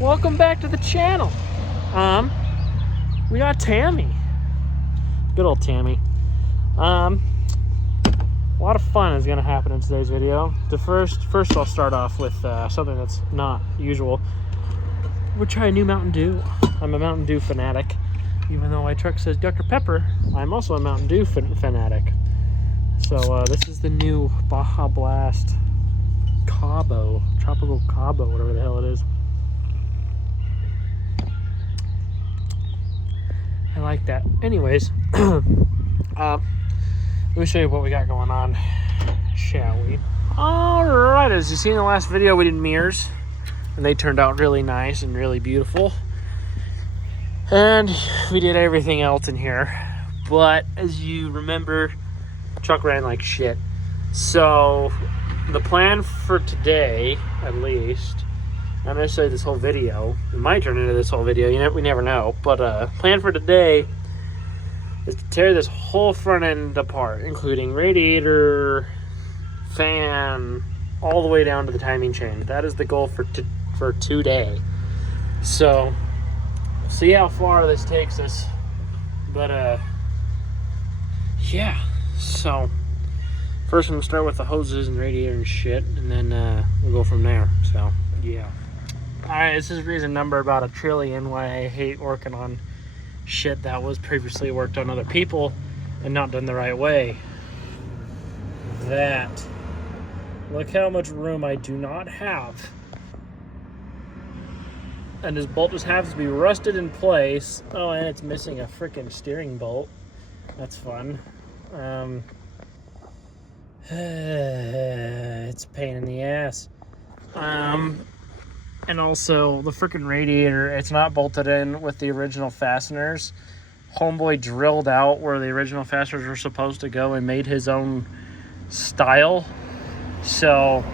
Welcome back to the channel. We got Tammy. Good old Tammy. A lot of fun is gonna happen in today's video. First I'll start off with something that's not usual. We'll try a new Mountain Dew. I'm a Mountain Dew fanatic. Even though my truck says Dr. Pepper, I'm also a Mountain Dew fanatic. So this is the new Baja Blast Cabo, Tropical Cabo, whatever the hell it is. I like that. Anyways, let me show you what we got going on, shall we? Alright, as you see in the last video, we did mirrors, and they turned out really nice and really beautiful. And we did everything else in here. But as you remember, truck ran like shit. So the plan for today, at least, not necessarily this whole video, it might turn into this whole video, we never know, but plan for today is to tear this whole front end apart, including radiator, fan, all the way down to the timing chain. That is the goal for today. So see how far this takes us, but yeah. So first I'm gonna start with the hoses and radiator and shit, and then we'll go from there. So yeah. Alright, this is reason number about 1 trillion why I hate working on shit that was previously worked on other people and not done the right way. That. Look how much room I do not have. And this bolt just happens to be rusted in place. Oh, and it's missing a freaking steering bolt. That's fun. It's a pain in the ass. And also, the freaking radiator, it's not bolted in with the original fasteners. Homeboy drilled out where the original fasteners were supposed to go and made his own style. So,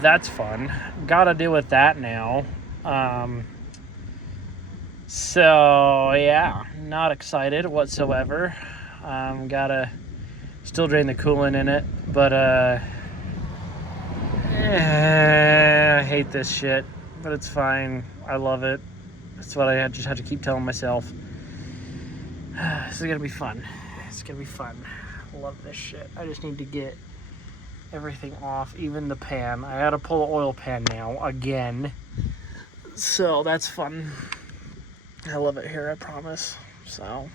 that's fun. Gotta deal with that now. So, yeah, not excited whatsoever. Gotta still drain the coolant in it, but, I hate this shit. But it's fine. I love it. That's what I just had to keep telling myself. This is gonna be fun. It's gonna be fun. I love this shit. I just need to get everything off, even the pan. I gotta pull the oil pan now, again. So that's fun. I love it here, I promise. So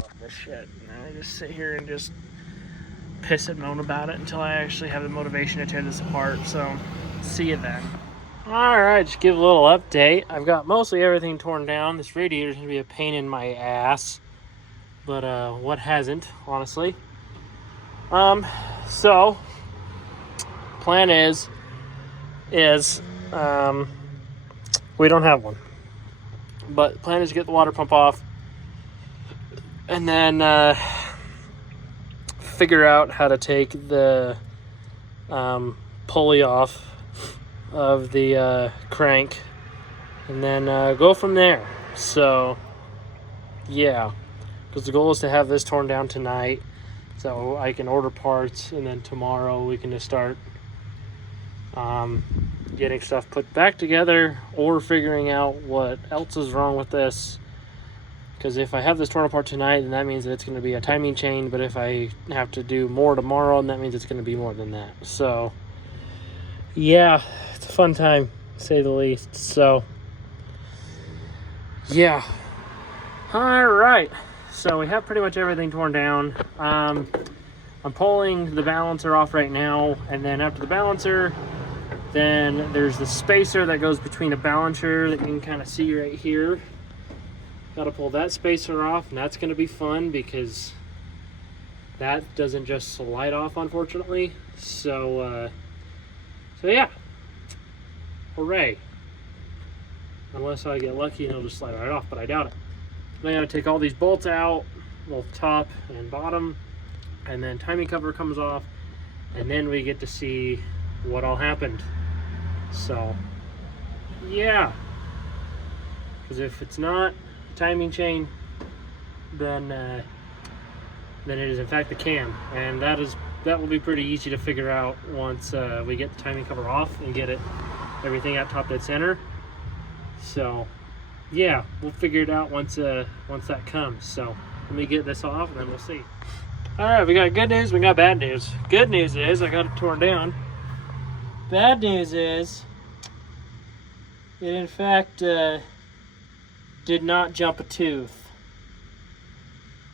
love this shit. I just sit here and just piss and moan about it until I actually have the motivation to tear this apart. So, see you then. Alright, just give a little update. I've got mostly everything torn down. This radiator is going to be a pain in my ass. But, what hasn't, honestly? So, plan is, we don't have one. But, plan is to get the water pump off. And then, figure out how to take the pulley off of the crank, and then go from there. So yeah, because the goal is to have this torn down tonight so I can order parts, and then tomorrow we can just start getting stuff put back together or figuring out what else is wrong with this. Because if I have this torn apart tonight, then that means that it's going to be a timing chain. But if I have to do more tomorrow, then that means it's going to be more than that. So, yeah, it's a fun time, to say the least. So, yeah. All right. So we have pretty much everything torn down. I'm pulling the balancer off right now. And then after the balancer, then there's the spacer that goes between a balancer that you can kind of see right here. Got to pull that spacer off, and that's going to be fun because that doesn't just slide off, unfortunately. So yeah, hooray! Unless I get lucky and it'll just slide right off, but I doubt it. Then I got to take all these bolts out, both top and bottom, and then timing cover comes off, and then we get to see what all happened. So yeah, because if it's not timing chain, then than it is in fact the cam, and that will be pretty easy to figure out once we get the timing cover off and get everything at top dead center. So yeah, we'll figure it out once that comes. So let me get this off and then we'll see. All right, we got good news, we got bad news. Good news is I got it torn down. Bad news is it in fact did not jump a tooth.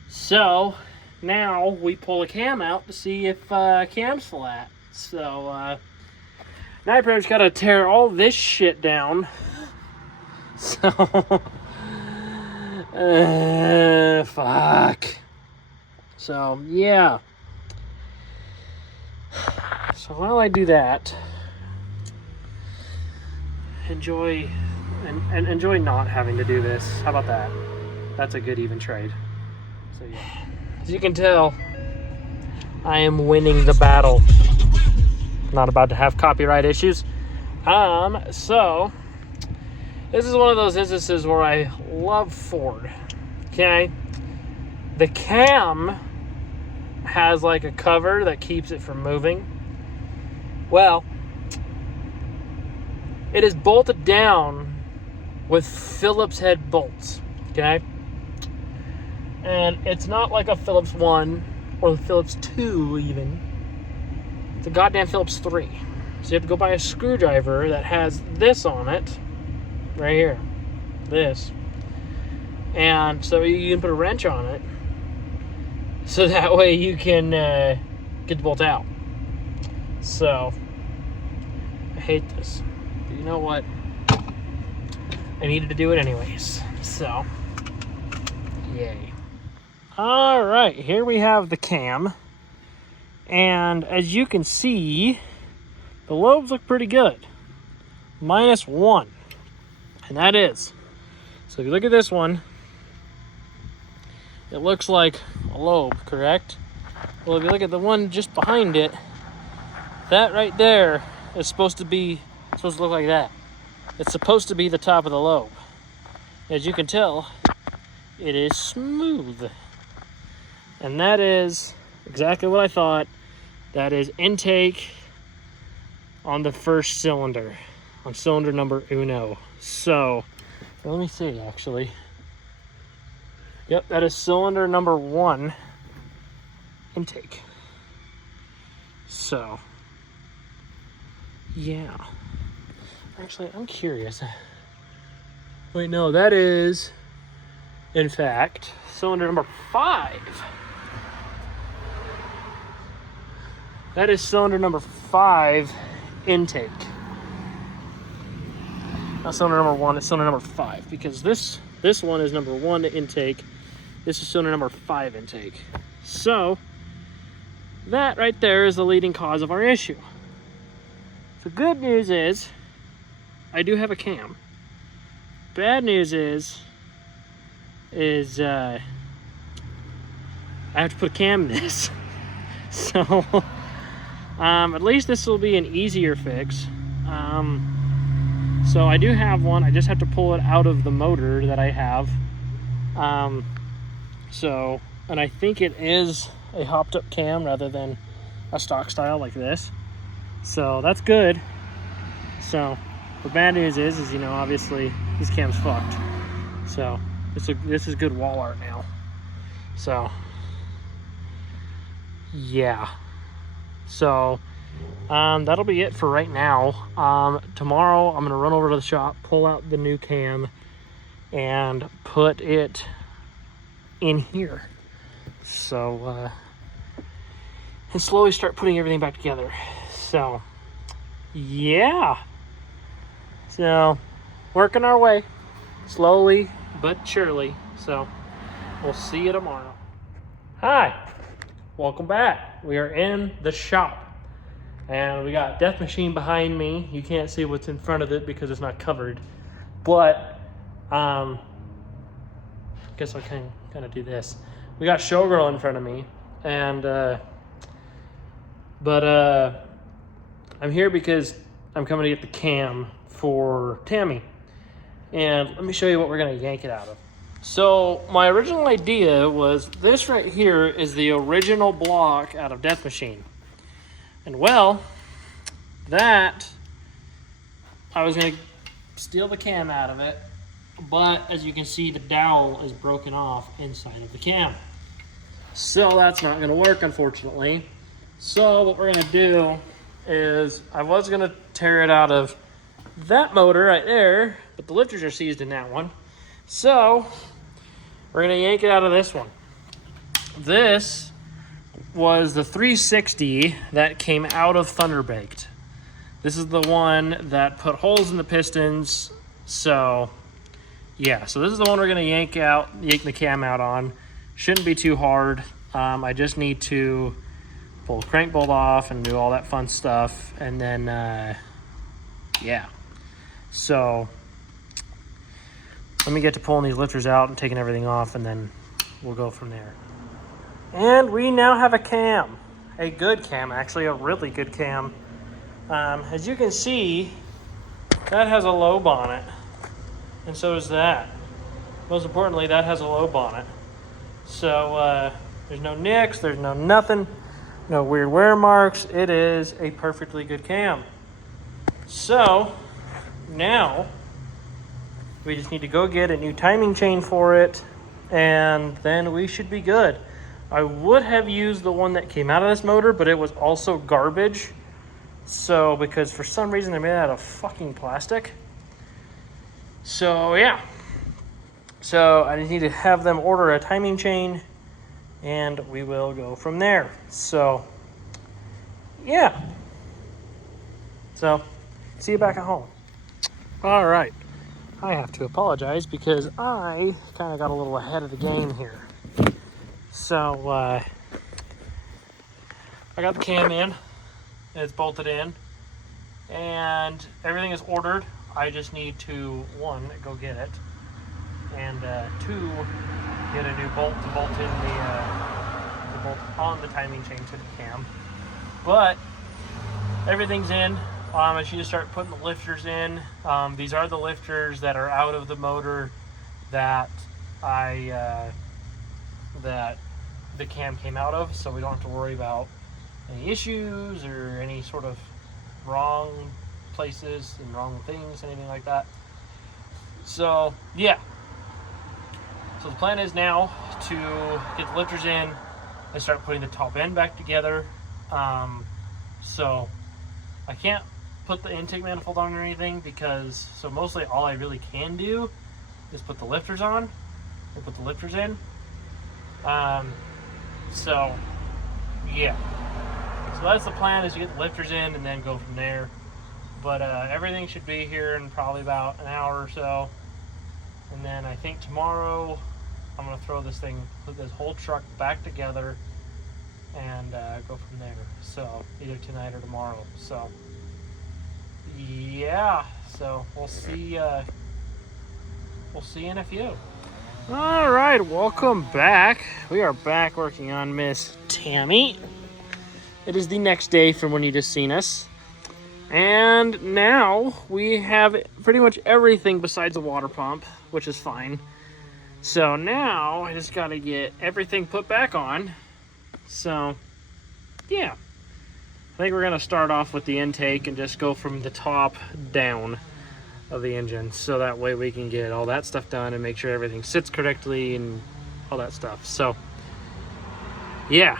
So now we pull a cam out to see if cam's flat. So now I pretty much gotta tear all this shit down. So fuck. So yeah. So while I do that, enjoy not having to do this. How about that? That's a good even trade. So yeah. As you can tell, I am winning the battle. Not about to have copyright issues. So this is one of those instances where I love Ford. Okay? The cam has like a cover that keeps it from moving. Well, it is bolted down with Phillips head bolts. Okay? And it's not like a Phillips 1 or the Phillips 2 even. It's a goddamn Phillips 3. So you have to go buy a screwdriver that has this on it. Right here. This. And so you can put a wrench on it. So that way you can get the bolt out. So, I hate this. But you know what? I needed to do it anyways. So, yay. Alright, here we have the cam. And as you can see, the lobes look pretty good. -1. And that is. So if you look at this one, it looks like a lobe, correct? Well, if you look at the one just behind it, that right there is supposed to look like that. It's supposed to be the top of the lobe. As you can tell, it is smooth. And that is exactly what I thought. That is intake on the first cylinder, on cylinder number uno. So, let me see actually. Yep, that is cylinder number 1 intake. So, yeah. Actually, I'm curious. Wait, no, that is, in fact, cylinder number 5. That is cylinder number 5 intake. Not cylinder number 1, it's cylinder number 5, because this one is number 1 intake. This is cylinder number 5 intake. So, that right there is the leading cause of our issue. The good news is, I do have a cam. Bad news is I have to put a cam in this. So, at least this will be an easier fix. So I do have one. I just have to pull it out of the motor that I have. And I think it is a hopped up cam rather than a stock style like this. So that's good. So the bad news is you know, obviously this cam's fucked. So this is good wall art now. So yeah. So that'll be it for right now. Tomorrow I'm gonna run over to the shop, pull out the new cam, and put it in here. So and slowly start putting everything back together. So yeah. So working our way slowly but surely. So we'll see you tomorrow. Hi, welcome back. We are in the shop. And we got Death Machine behind me. You can't see what's in front of it because it's not covered. But, guess I can kind of do this. We got Showgirl in front of me. And, I'm here because I'm coming to get the cam for Tammy. And let me show you what we're going to yank it out of. So my original idea was this right here is the original block out of Death Machine. And well, that, I was going to steal the cam out of it, but as you can see, the dowel is broken off inside of the cam. So that's not going to work, unfortunately. So what we're going to do is, I was going to tear it out of that motor right there, but the lifters are seized in that one. So we're going to yank it out of this one. This was the 360 that came out of Thunderbaked. This is the one that put holes in the pistons. So yeah, so this is the one we're going to yank the cam out on. Shouldn't be too hard. I just need to pull the crank bolt off and do all that fun stuff. And then, yeah. So let me get to pulling these lifters out and taking everything off, and then we'll go from there. And we now have a cam. A good cam, actually, a really good cam. As you can see, that has a lobe on it. And so does that. Most importantly, that has a lobe on it. So there's no nicks, there's no nothing, no weird wear marks. It is a perfectly good cam. So now we just need to go get a new timing chain for it, and then we should be good. I would have used the one that came out of this motor, but it was also garbage. So, because for some reason they're made out of fucking plastic. So, yeah. So, I just need to have them order a timing chain, and we will go from there. So, yeah. So, see you back at home. All right. I have to apologize because I kind of got a little ahead of the game here. So, I got the cam in. It's bolted in. And everything is ordered. I just need to, one, go get it. And two, get a new bolt to bolt in the bolt on the timing chain to the cam. But everything's in. I just need to start putting the lifters in. These are the lifters that are out of the motor that that the cam came out of, so we don't have to worry about any issues or any sort of wrong places and wrong things, anything like that. So yeah. So the plan is now to get the lifters in and start putting the top end back together. So I can't put the intake manifold on or anything because, so mostly all I really can do is put the lifters on or put the lifters in. So yeah, so that's the plan, is to get the lifters in and then go from there. But everything should be here in probably about an hour or so, and then I think tomorrow I'm gonna throw this thing, put this whole truck back together and go from there. So either tonight or tomorrow. So yeah, so we'll see in a few. All right, welcome back. We are back working on Miss Tammy. It is the next day from when you just seen us, and now we have pretty much everything besides the water pump, which is fine. So now I just got to get everything put back on. So yeah, I think we're going to start off with the intake and just go from the top down of the engine, so that way we can get all that stuff done and make sure everything sits correctly and all that stuff. So yeah,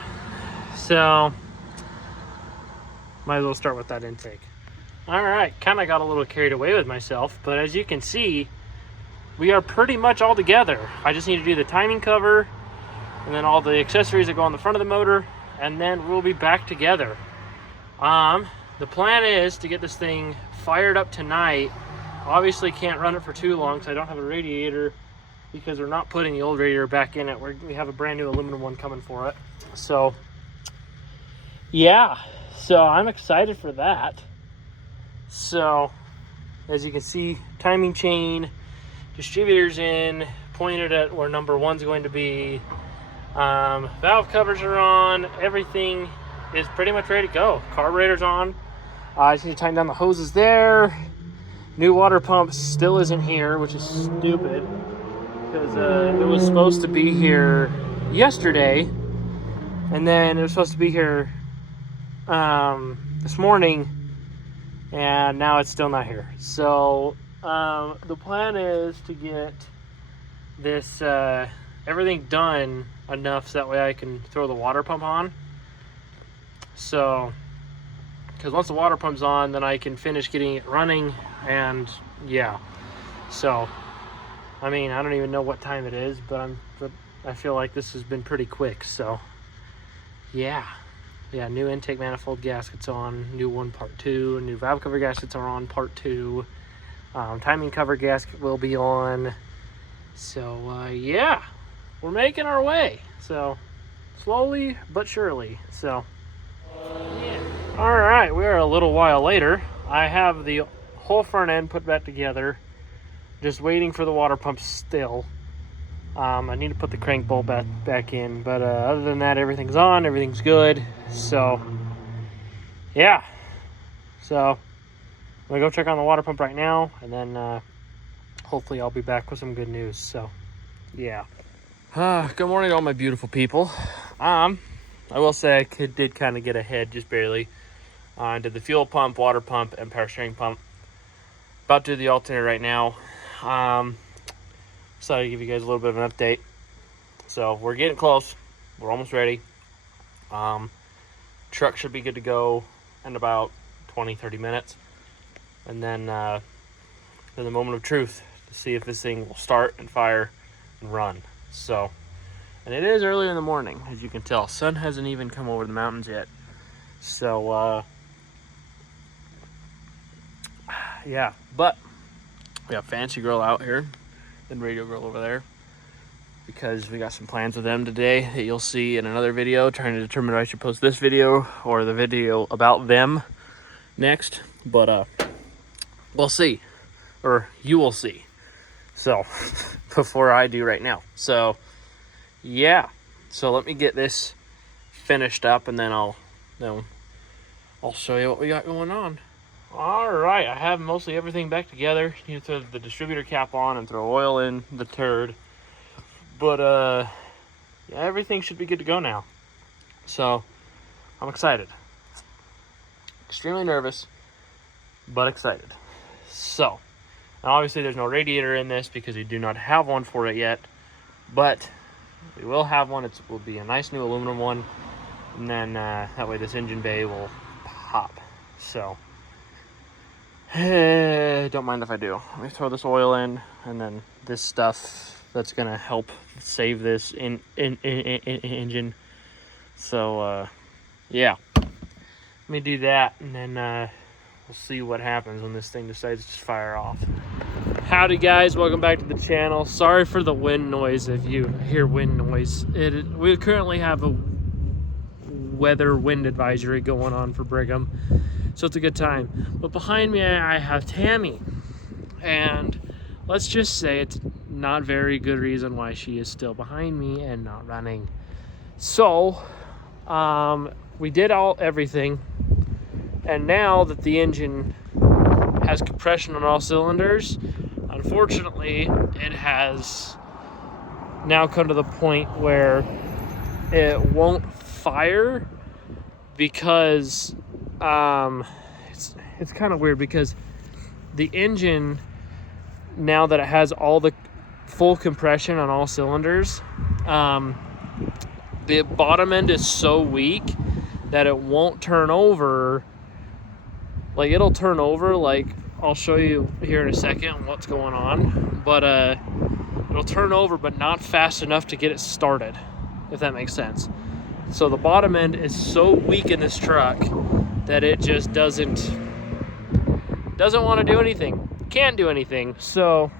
so might as well start with that intake. All right, kind of got a little carried away with myself, but as you can see, we are pretty much all together. I just need to do the timing cover and then all the accessories that go on the front of the motor, and then we'll be back together. The plan is to get this thing fired up tonight. Obviously can't run it for too long because I don't have a radiator, because we're not putting the old radiator back in it. We have a brand new aluminum one coming for it. So yeah, so I'm excited for that. So as you can see, timing chain, distributors in, pointed at where number one's going to be. Valve covers are on. Everything is pretty much ready to go. Carburetor's on. I just need to tighten down the hoses there. New water pump still isn't here, which is stupid. because it was supposed to be here yesterday, and then it was supposed to be here this morning, and now it's still not here. So the plan is to get this everything done enough so that way I can throw the water pump on. So, because once the water pump's on, then I can finish getting it running, and yeah. So, I mean, I don't even know what time it is, but I feel like this has been pretty quick. So, yeah, new intake manifold gaskets on, new one part 2, new valve cover gaskets are on part 2. Timing cover gasket will be on. So, yeah, we're making our way. So, slowly but surely. So, yeah. All right, we are a little while later. I have the whole front end put back together. Just waiting for the water pump still. I need to put the crank bolt back in, but other than that, everything's on, everything's good. So, yeah. So, I'm gonna go check on the water pump right now, and then hopefully I'll be back with some good news. So, yeah. Good morning to all my beautiful people. I will say I did kind of get ahead, just barely. Did the fuel pump, water pump, and power steering pump. About to do the alternator right now. Decided to give you guys a little bit of an update. So we're getting close. We're almost ready. Truck should be good to go in about 20-30 minutes. And then the moment of truth to see if this thing will start and fire and run. So, and it is early in the morning, as you can tell. Sun hasn't even come over the mountains yet. So, yeah. But we have Fancy Girl out here and Radio Girl over there, because we got some plans with them today that you'll see in another video, trying to determine if I should post this video or the video about them next. But we'll see, or you will see. So before I do right now. So yeah, so let me get this finished up, and then I'll show you what we got going on. All right, I have mostly everything back together. You need to throw the distributor cap on and throw oil in the turd. But yeah, everything should be good to go now. So I'm excited. Extremely nervous, but excited. So, now obviously there's no radiator in this because we do not have one for it yet, but we will have one. It will be a nice new aluminum one, and then that way this engine bay will pop. So, don't mind if I do. Let me throw this oil in, and then this stuff that's gonna help save this engine. So, yeah. Let me do that, and then we'll see what happens when this thing decides to fire off. Howdy guys, welcome back to the channel. Sorry for the wind noise if you hear wind noise. We currently have a weather wind advisory going on for Brigham, so it's a good time. But behind me I have Tammy, and let's just say it's not very good reason why she is still behind me and not running. So we did everything, and now that the engine has compression on all cylinders, unfortunately it has now come to the point where it won't fire, because it's kind of weird, because the engine, now that it has all the full compression on all cylinders, the bottom end is so weak that it won't turn over. Like, it'll turn over, like, I'll show you here in a second what's going on, but it'll turn over, but not fast enough to get it started, if that makes sense. So the bottom end is so weak in this truck that it just doesn't want to do anything, can't do anything. So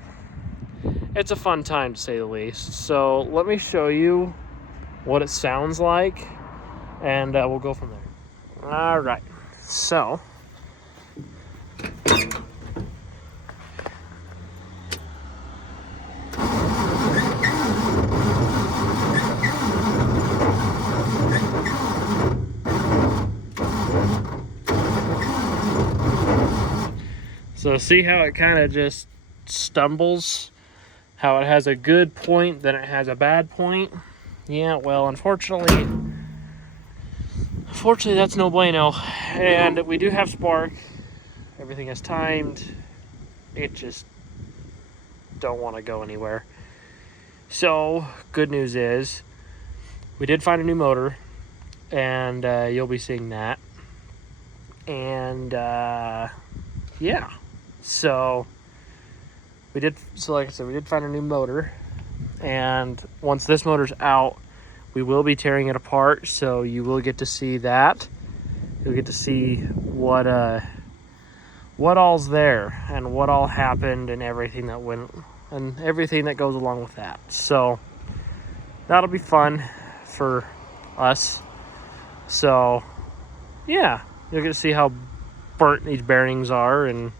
it's a fun time, to say the least. So let me show you what it sounds like, and we'll go from there. All right, so see how it kind of just stumbles, how it has a good point, then it has a bad point. Yeah, well, unfortunately, that's no bueno. And we do have spark. Everything is timed. It just don't want to go anywhere. So, good news is, we did find a new motor, and you'll be seeing that. And yeah, so like I said, we did find a new motor, and once this motor's out, we will be tearing it apart. So you will get to see that. You'll get to see what all's there and what all happened and everything that went and everything that goes along with that. So that'll be fun for us. So yeah, you'll get to see how burnt these bearings are and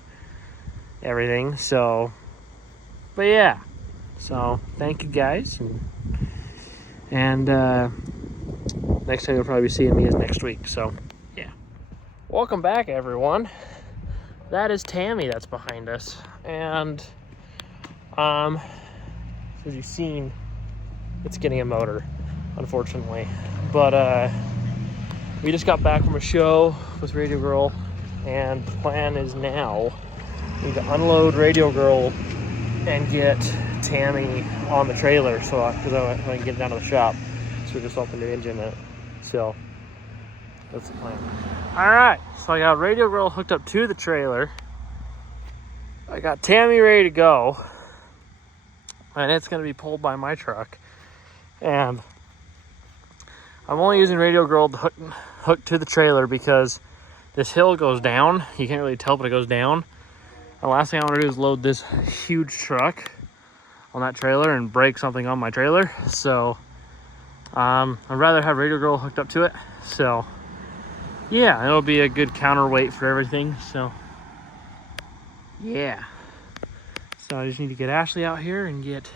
everything. So, but yeah, so thank you guys, and next time you'll probably be seeing me is next week. So yeah, welcome back, everyone. That is Tammy that's behind us, and as you've seen, it's getting a motor, unfortunately. But we just got back from a show with Radio Girl, and the plan is now we need to unload Radio Girl and get Tammy on the trailer, so because I can get it down to the shop. So we just opened the engine in it. So that's the plan. All right, so I got Radio Girl hooked up to the trailer. I got Tammy ready to go, and it's going to be pulled by my truck. And I'm only using Radio Girl to hook to the trailer because this hill goes down. You can't really tell, but it goes down. The last thing I want to do is load this huge truck on that trailer and break something on my trailer. So I'd rather have Radio Girl hooked up to it. So yeah, it'll be a good counterweight for everything. So yeah, so I just need to get Ashley out here and get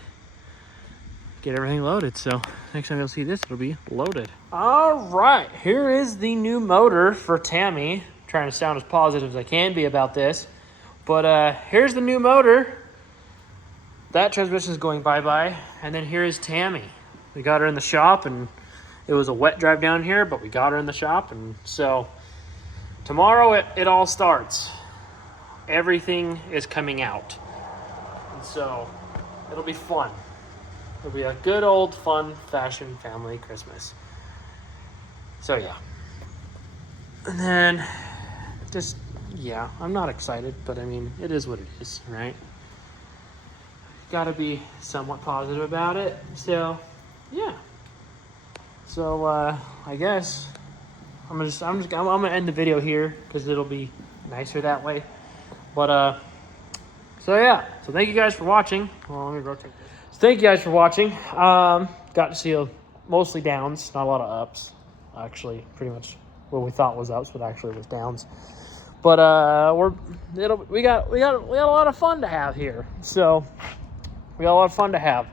everything loaded. So next time you'll see this, it'll be loaded. All right, here is the new motor for Tammy. I'm trying to sound as positive as I can be about this, but here's the new motor. That transmission is going bye-bye, and then here is Tammy. We got her in the shop, and it was a wet drive down here, but we got her in the shop, and so tomorrow it all starts. Everything is coming out, and so it'll be fun. It'll be a good old fun fashion family Christmas. So yeah, and then just yeah, I'm not excited, but I mean it is what it is, right? Got to be somewhat positive about it. So yeah, so I guess I'm gonna end the video here because it'll be nicer that way. But so yeah, so thank you guys for watching. Well, let me rotate this. So thank you guys for watching. Got to see mostly downs, not a lot of ups. Actually, pretty much what we thought was ups, but actually it was downs. But we got a lot of fun to have here. So we got a lot of fun to have.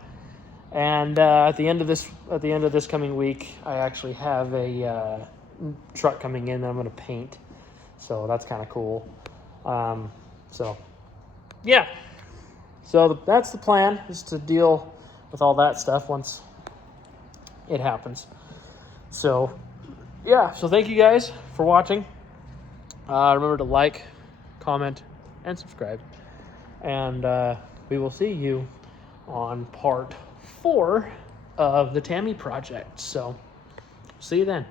And at the end of this coming week, I actually have a truck coming in that I'm going to paint. So that's kind of cool. So yeah. So that's the plan, is to deal with all that stuff once it happens. So yeah, so thank you guys for watching. Remember to like, comment, and subscribe. And we will see you on part 4 of the Tammy project. So see you then.